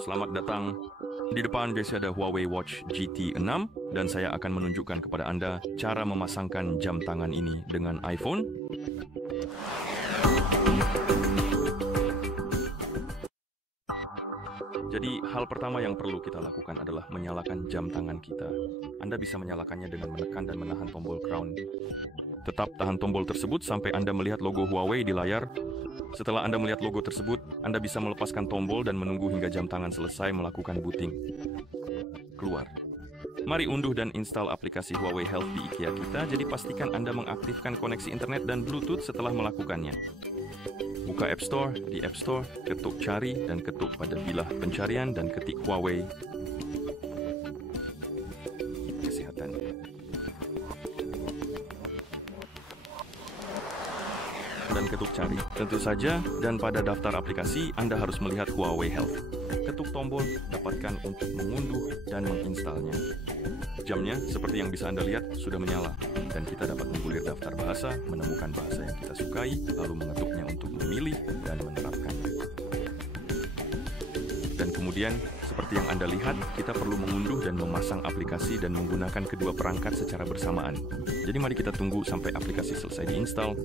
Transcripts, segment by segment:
Selamat datang. Di depan biasa ada Huawei Watch GT 6 dan saya akan menunjukkan kepada Anda cara memasangkan jam tangan ini dengan iPhone. Jadi, hal pertama yang perlu kita lakukan adalah menyalakan jam tangan kita. Anda bisa menyalakannya dengan menekan dan menahan tombol crown. Tetap tahan tombol tersebut sampai Anda melihat logo Huawei di layar. Setelah Anda melihat logo tersebut, Anda bisa melepaskan tombol dan menunggu hingga jam tangan selesai melakukan booting. Keluar. Mari unduh dan install aplikasi Huawei Health di IKEA kita, jadi pastikan Anda mengaktifkan koneksi internet dan Bluetooth setelah melakukannya. Buka App Store, di App Store, ketuk cari dan ketuk pada bilah pencarian dan ketik Huawei Kesehatan. Dan ketuk cari. Tentu saja, dan pada daftar aplikasi, Anda harus melihat Huawei Health. Ketuk tombol, dapatkan untuk mengunduh dan menginstalnya. Jamnya, seperti yang bisa Anda lihat, sudah menyala. Dan kita dapat menggulir daftar bahasa, menemukan bahasa yang kita sukai, lalu mengetuknya untuk memilih dan menerapkannya. Dan kemudian, seperti yang Anda lihat, kita perlu mengunduh dan memasang aplikasi dan menggunakan kedua perangkat secara bersamaan. Jadi mari kita tunggu sampai aplikasi selesai diinstal.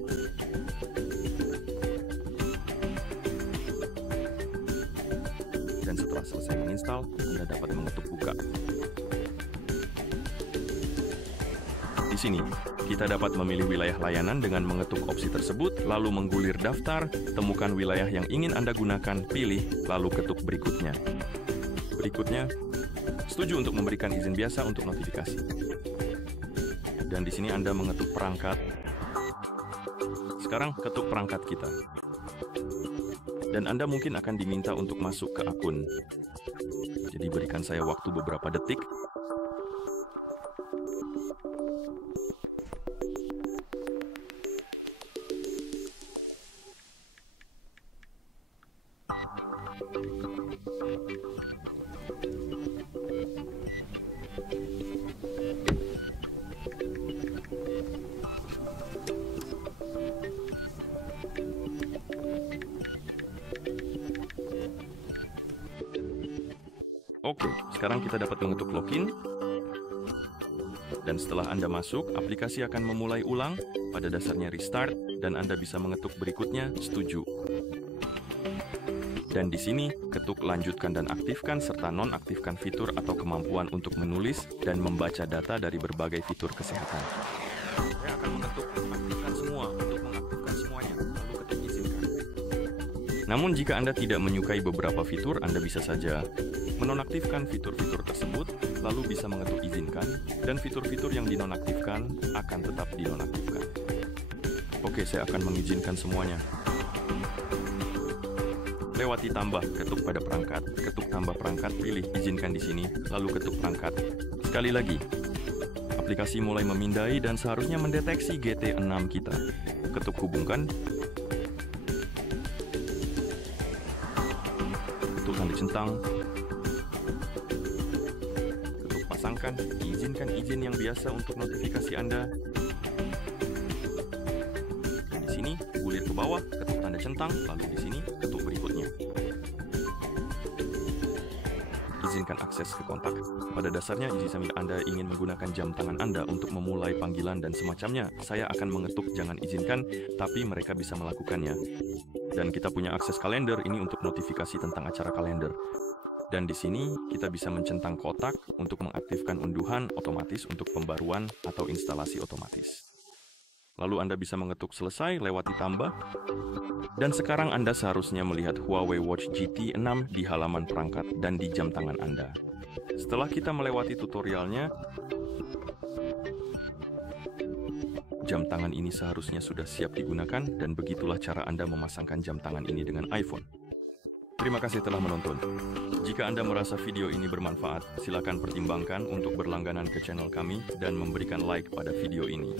Dan setelah selesai menginstal, Anda dapat mengetuk buka. Di sini, kita dapat memilih wilayah layanan dengan mengetuk opsi tersebut, lalu menggulir daftar, temukan wilayah yang ingin Anda gunakan, pilih, lalu ketuk berikutnya. Berikutnya, setuju untuk memberikan izin biasa untuk notifikasi. Dan di sini Anda mengetuk perangkat. Sekarang ketuk perangkat kita. Dan Anda mungkin akan diminta untuk masuk ke akun. Jadi berikan saya waktu beberapa detik. Oke, sekarang kita dapat mengetuk login. Dan setelah Anda masuk, aplikasi akan memulai ulang, pada dasarnya restart, dan Anda bisa mengetuk berikutnya, setuju. Dan di sini, ketuk lanjutkan dan aktifkan, serta nonaktifkan fitur atau kemampuan untuk menulis dan membaca data dari berbagai fitur kesehatan. Saya akan mengetuk aktifkan semua untuk mengaktifkan semuanya, lalu ketuk izinkan. Namun jika Anda tidak menyukai beberapa fitur, Anda bisa saja menonaktifkan fitur-fitur tersebut, lalu bisa mengetuk izinkan, dan fitur-fitur yang dinonaktifkan akan tetap dinonaktifkan. Oke, saya akan mengizinkan semuanya. Lewati tambah, ketuk pada perangkat, ketuk tambah perangkat, pilih izinkan di sini, lalu ketuk perangkat. Sekali lagi, aplikasi mulai memindai dan seharusnya mendeteksi GT6 kita. Ketuk hubungkan, ketuk tanda centang, ketuk pasangkan, izinkan izin yang biasa untuk notifikasi Anda. Di sini, gulir ke bawah, ketuk tanda centang, lalu di sini, ketuk berikutnya. Izinkan akses ke kontak. Pada dasarnya, jika Anda ingin menggunakan jam tangan Anda untuk memulai panggilan dan semacamnya, saya akan mengetuk jangan izinkan, tapi mereka bisa melakukannya. Dan kita punya akses kalender, ini untuk notifikasi tentang acara kalender. Dan di sini, kita bisa mencentang kotak untuk mengaktifkan unduhan otomatis untuk pembaruan atau instalasi otomatis. Lalu Anda bisa mengetuk selesai, lewati tambah. Dan sekarang Anda seharusnya melihat Huawei Watch GT 6 di halaman perangkat dan di jam tangan Anda. Setelah kita melewati tutorialnya, jam tangan ini seharusnya sudah siap digunakan, dan begitulah cara Anda memasangkan jam tangan ini dengan iPhone. Terima kasih telah menonton. Jika Anda merasa video ini bermanfaat, silakan pertimbangkan untuk berlangganan ke channel kami dan memberikan like pada video ini.